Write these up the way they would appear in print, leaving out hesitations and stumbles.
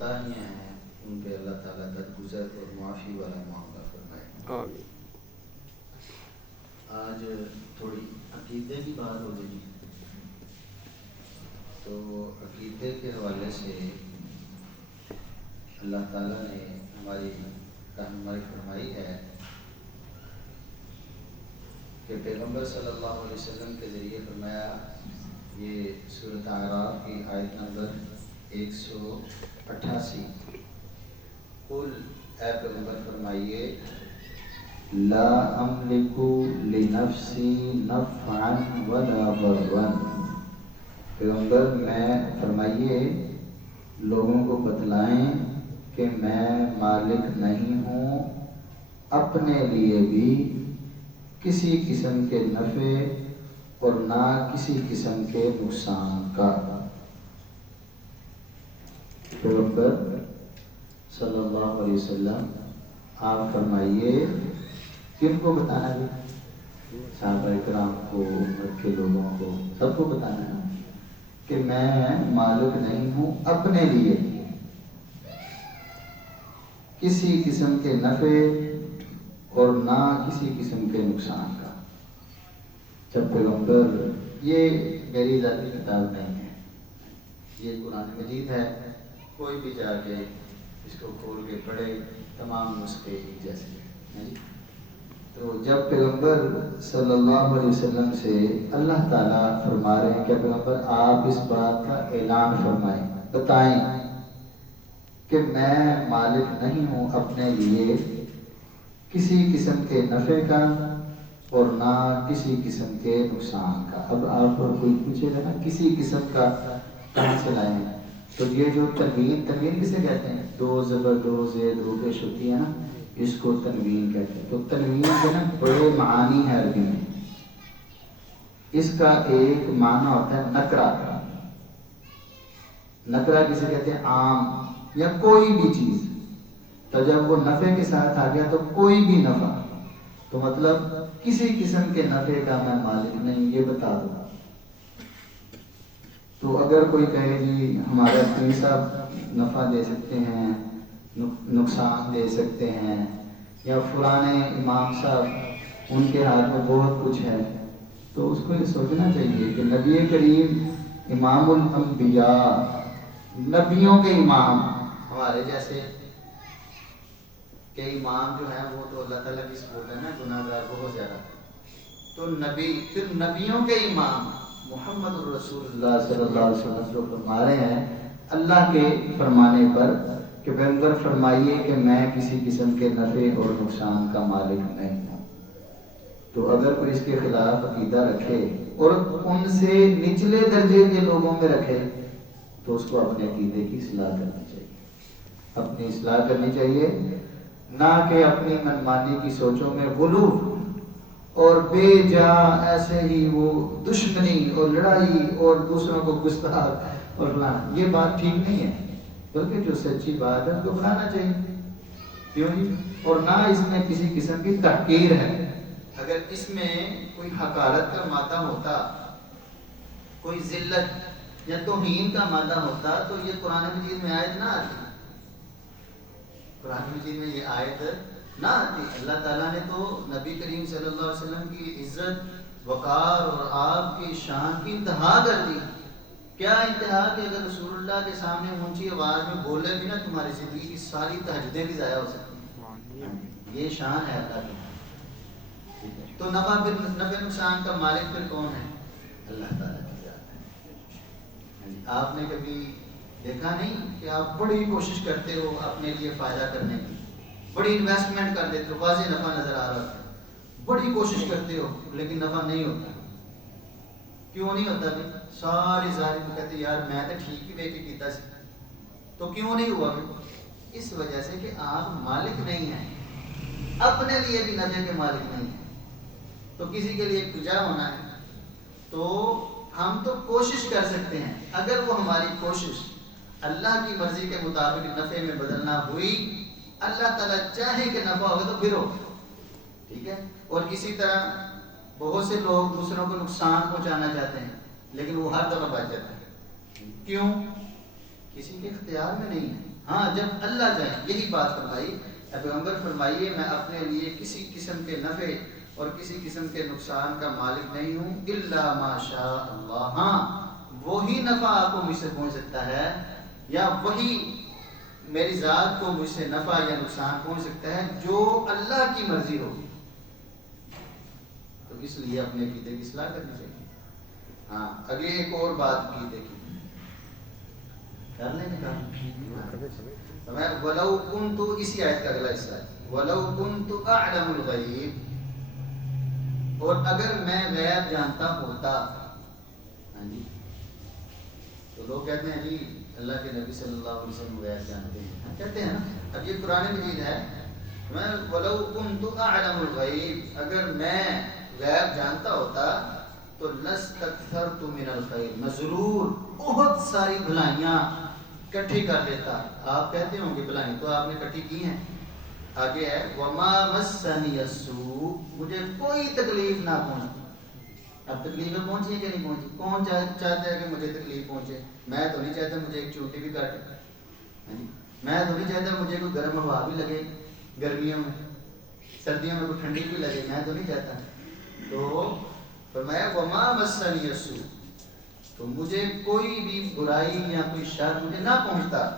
کوتاہیاں ہیں ان پہ اللہ تعالیٰ درگزر اور معافی والا معاملہ فرمائے. آمین. آج تھوڑی عقیدے کی بات ہو گئی تو عقیدے کے حوالے سے اللہ تعالیٰ نے ہماری رہنمائی فرمائی ہے کہ پیغمبر صلی اللہ علیہ وسلم کے ذریعے فرمایا. یہ سورۃ اعراف کی آیت نمبر 188. قل اے پیغمبر فرمائیے لا املک لنفسی نفعا ولا ضرا. پیغمبر میں فرمائیے لوگوں کو بتلائیں کہ میں مالک نہیں ہوں اپنے لیے بھی کسی قسم کے نفع اور نہ کسی قسم کے نقصان کا. پیغمبر صلی اللہ علیہ وسلم آپ فرمائیے کن کو بتانا ہے؟ صحابہ کرام کو، امت کے لوگوں کو، سب کو بتانا ہے کہ میں مالک نہیں ہوں اپنے لیے کسی قسم کے نفع اور نہ کسی قسم کے نقصان کا. جب پیغمبر، یہ میری ذاتی کتاب نہیں ہے، یہ قرآن مجید ہے، کوئی بھی جا کے اس کو کھول کے پڑھے، تمام نسخے ایک جیسے ہیں. تو جب پیغمبر صلی اللہ علیہ وسلم سے اللہ تعالیٰ فرما رہے ہیں کہ پیغمبر آپ اس بات کا اعلان فرمائیں، بتائیں کہ میں مالک نہیں ہوں اپنے لیے کسی قسم کے نفع کا اور نہ کسی قسم کے نقصان کا. اب آپ کوئی پوچھے گا نا کسی قسم کا کہاں سے لائیں ہیں، تو یہ جو تنوین کسے کہتے ہیں؟ دو زبر دو زید دو پیش ہوتی ہے نا، اس کو تنوین کہتے ہیں. تو تنوین کے نا بڑے معانی ہے عربی میں. اس کا ایک معنی ہوتا ہے نکرہ. نکرہ کسے کہتے ہیں؟ عام یا کوئی بھی چیز. تو جب وہ نفع کے ساتھ آ گیا تو کوئی بھی نفع، تو مطلب کسی قسم کے نفع کا میں مالک نہیں، یہ بتا دو. تو اگر کوئی کہے جی ہمارے پیر صاحب نفع دے سکتے ہیں، نقصان دے سکتے ہیں، یا فلانے امام صاحب ان کے ہاتھ میں بہت کچھ ہے، تو اس کو یہ سوچنا چاہیے کہ نبی کریم امام الانبیاء، نبیوں کے امام، ہمارے جیسے کہ امام جو ہیں وہ تو اللہ تعالیٰ کی سپورٹ ہے نا، گناہ گار بہت زیادہ. تو نبی، پھر نبیوں کے امام محمد الرسول اللہ صلی اللہ علیہ وسلم جو فرما رہے ہیں اللہ کے فرمانے پر کہ پیغمبر فرمائیے کہ میں کسی قسم کے نفع اور نقصان کا مالک نہیں ہوں. تو اگر کوئی اس کے خلاف عقیدہ رکھے اور ان سے نچلے درجے کے لوگوں میں رکھے تو اس کو اپنے عقیدے کی اصلاح کرنی چاہیے، اپنی اصلاح کرنی چاہیے، نہ کہ اپنی منمانی کی سوچوں میں غلو اور بے جا ایسے ہی وہ دشمنی اور لڑائی اور دوسروں کو گستاخ اور فلانا. یہ بات ٹھیک نہیں ہے، بلکہ جو سچی بات ہے اس کو بتانا چاہیے. کیوں جی؟ اور نہ اس میں کسی قسم کی تحقیر ہے. اگر اس میں کوئی حقارت کا مادہ ہوتا، کوئی ذلت یا توہین کا مادہ ہوتا تو یہ قرآن مجید میں آیت نہ آتی. قرآن مجید میں یہ آیت نہ آتی. اللہ تعالیٰ نے تو نبی کریم صلی اللہ علیہ وسلم کی عزت، وقار اور آپ کی شان کی انتہا کر دی. کیا انتہا کہ اگر رسول اللہ کے سامنے اونچی آواز میں بولے بھی نا تمہاری زندگی کی ساری تہجدیں بھی ضائع ہو سکتی ہیں. یہ شان ہے اللہ کی. تو نفع نقصان کا مالک پھر کون ہے؟ اللہ تعالیٰ کی ذات ہے. آپ نے کبھی دیکھا نہیں کہ آپ بڑی کوشش کرتے ہو اپنے لیے فائدہ کرنے کی، بڑی انویسٹمنٹ کر دیتے ہو، واضح نفع نظر آ رہا ہے، بڑی کوشش کرتے ہو لیکن نفع نہیں ہوتا. کیوں نہیں ہوتا بھی؟ ساری ظاہر میں کہتے یار میں تو ٹھیک ہی لے کے کیتا سی، تو کیوں نہیں ہوا بھی؟ اس وجہ سے کہ آپ مالک نہیں ہیں، اپنے لیے بھی نفع کے مالک نہیں ہیں. تو کسی کے لیے کجا ہونا ہے تو ہم تو کوشش کر سکتے ہیں. اگر وہ ہماری کوشش اللہ کی مرضی کے مطابق نفع میں بدلنا ہوئی، اللہ تعالیٰ چاہے کہ نفع ہوگا تو پھر ہوگا، ٹھیک ہے. اور کسی طرح بہت سے لوگ دوسروں کو نقصان پہنچانا چاہتے ہیں لیکن وہ ہر دفعہ بچ جاتا ہے. کیوں؟ کسی کے اختیار میں نہیں ہے. ہاں جب اللہ چاہے، یہی بات فرمائی پیغمبر فرمائیے میں اپنے لیے کسی قسم کے نفع اور کسی قسم کے نقصان کا مالک نہیں ہوں الا ما شاء اللہ، ہاں وہی نفع آپ کو مجھ سے پہنچ سکتا ہے یا وہی میری ذات کو مجھ سے نفع یا نقصان پہنچ سکتا ہے جو اللہ کی مرضی ہوگی۔ تو اس لیے اپنے عقیدے کی اصلاح کرنی چاہیے۔ ہاں اگلی ایک اور بات کی دیکھیں، کر لیں گے وَلَوْ كُنْتُ، اسی آیت کا اگلا حصہ ہے، وَلَوْ كُنْتُ أَعْلَمُ الْغَيْبِ، اور اگر میں غیب جانتا ہوتا، ہاں جی تو لوگ کہتے ہیں جی اللہ کے نبی صلی اللہ علیہ وسلم غیب جانتے ہیں، کہتے ہیں نا، اب یہ قرآن مجید ہے، میں وَلَوْ كُنْتُ أَعْلَمُ الْغَيْبِ، اگر میں غیب جانتا ہوتا تو لَسْتَكْثَرْتُ مِنَ الْخَيْرِ، میں ضرور بہت ساری بھلائیاں کٹھی کر لیتا۔ آپ کہتے ہوں گے بھلائی تو آپ نے کٹھی کی ہیں، آگے ہے وَمَا مَسَّنِيَ السُّوءُ، مجھے کوئی تکلیف نہ پہنچی۔ اب تکلیفیں پہنچی ہیں کہ نہیں پہنچی؟ کون چاہتا ہے کہ مجھے تکلیف پہنچے؟ میں تو نہیں چاہتا مجھے ایک چونٹی بھی کاٹے، میں تو نہیں چاہتا مجھے کوئی گرم ہوا بھی لگے گرمیوں میں، سردیوں میں کوئی ٹھنڈی بھی لگے، میں تو نہیں چاہتا۔ تو فرمایا وَمَا مَسَّنِيَ السُّوءُ، تو مجھے کوئی بھی برائی یا کوئی شر مجھے نہ پہنچتا۔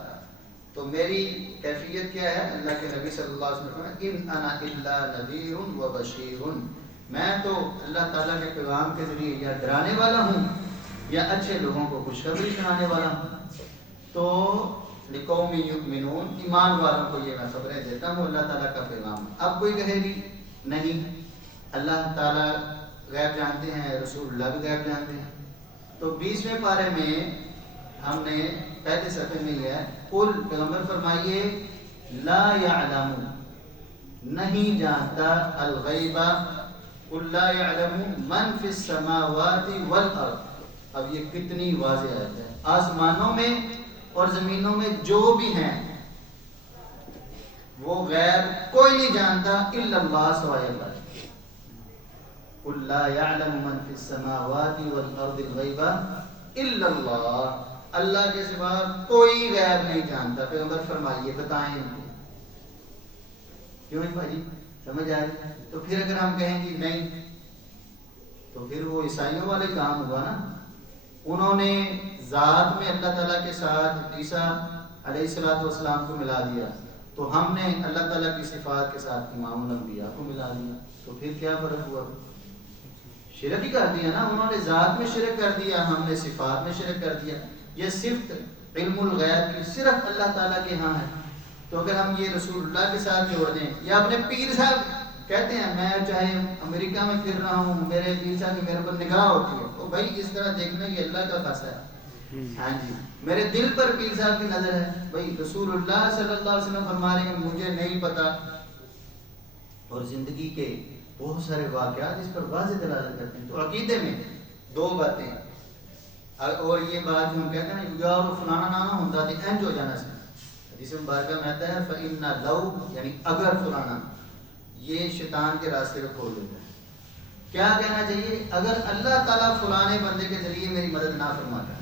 تو میری کیفیت کیا ہے؟ اللہ کے نبی صلی اللہ علیہ وسلم نے ان انا الا نذیر و بشیر، میں تو اللہ تعالیٰ کے پیغام کے ذریعے یا ڈرانے والا ہوں یا اچھے لوگوں کو خوشخبری سنانے والا ہوں۔ تو لقوم یؤمنون، ایمان والوں کو یہ میں خبریں دیتا ہوں، اللہ تعالیٰ کا پیغام۔ اب کوئی کہے گی نہیں اللہ تعالیٰ غیب جانتے ہیں، رسول اللہ بھی غیب جانتے ہیں، تو 20ویں پارے میں ہم نے پہلے صفحے میں یہ ہے، قل پیغمبر فرمائیے لا یعلم، نہیں جانتا، الغیب، قل لا یعلم من فی السماوات والارض۔ اب یہ کتنی واضح آیت ہے، آسمانوں میں اور زمینوں میں جو بھی ہیں وہ غیب کوئی نہیں جانتا الا اللہ، سوائے اللہ۔ قل لا يعلم من في السماوات والارض الغیب الا اللہ، اللہ کے سوا کوئی غیب نہیں جانتا۔ پیغمبر فرمائیے بتائیں ان کو، کیوں نہیں بھائی سمجھ آ رہی؟ تو پھر اگر ہم کہیں گے نہیں تو پھر وہ عیسائیوں والے کام ہوا نا، انہوں نے ذات میں اللہ تعالیٰ کے ساتھ عیسیٰ علیہ السلام کو ملا دیا، تو ہم نے اللہ تعالیٰ کی صفات کے ساتھ امام الانبیاء کو ملا دیا، تو پھر کیا فرق ہوا؟ شرک ہی کر دیا نا، انہوں نے ذات میں شرک کر دیا، ہم نے صفات میں شرک کر دیا۔ یہ صفت علم الغیب کی صرف اللہ تعالیٰ کے ہاں ہے، تو اگر ہم یہ رسول اللہ کے ساتھ جوڑ دیں، یا اپنے پیر صاحب کہتے ہیں میں چاہے امریکہ میں پھر رہا ہوں، میرے پیر صاحب کی میرے پر نگاہ ہوتی ہے، تو بھائی اس طرح دیکھنا یہ اللہ کا خاصہ ہے، ہاں جی میرے دل پر پیر صاحب کی نظر ہے، بھائی رسول اللہ صلی اللہ علیہ وسلم فرما رہے ہیں مجھے نہیں پتا۔ اور زندگی کے بہت سارے واقعات اس پر واضح دلالت کرتے ہیں۔ تو عقیدے میں دو باتیں، اور یہ بات جو ہم کہتے ہیں نا یار فلانا نانا ہوتا تھا اینج ہو جانا سے، حدیث مبارکہ میں آتا ہے فَإِنَّ لَوْ، یعنی اگر فلانا، یہ شیطان کے راستے کو کھول دیتا ہے۔ کیا کہنا چاہیے؟ اگر اللہ تعالیٰ فلانے بندے کے ذریعے میری مدد نہ فرماتا،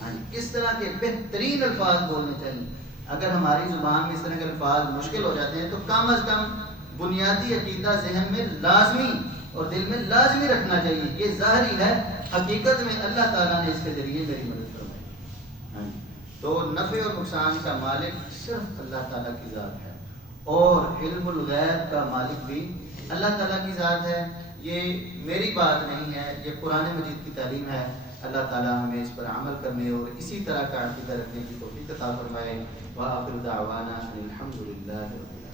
ہاں جی اس طرح کے بہترین الفاظ بولنے چاہیے۔ اگر ہماری زبان میں اس طرح کے الفاظ مشکل ہو جاتے ہیں تو کم از کم بنیادی عقیدہ ذہن میں لازمی اور دل میں لازمی رکھنا چاہیے، یہ ظاہری ہے، حقیقت میں اللہ تعالیٰ نے اس کے ذریعے میری مدد فرمائی۔ تو نفع اور نقصان کا مالک صرف اللہ تعالیٰ کی ذات ہے، اور علم الغیب کا مالک بھی اللہ تعالیٰ کی ذات ہے۔ یہ میری بات نہیں ہے، یہ قرآن مجید کی تعلیم ہے۔ اللہ تعالیٰ ہمیں اس پر عمل کرنے اور اسی طرح کا عقیدہ رکھنے کی توفیق عطا فرمائے۔ وآخر دعوانا الحمد للہ رب العالمین۔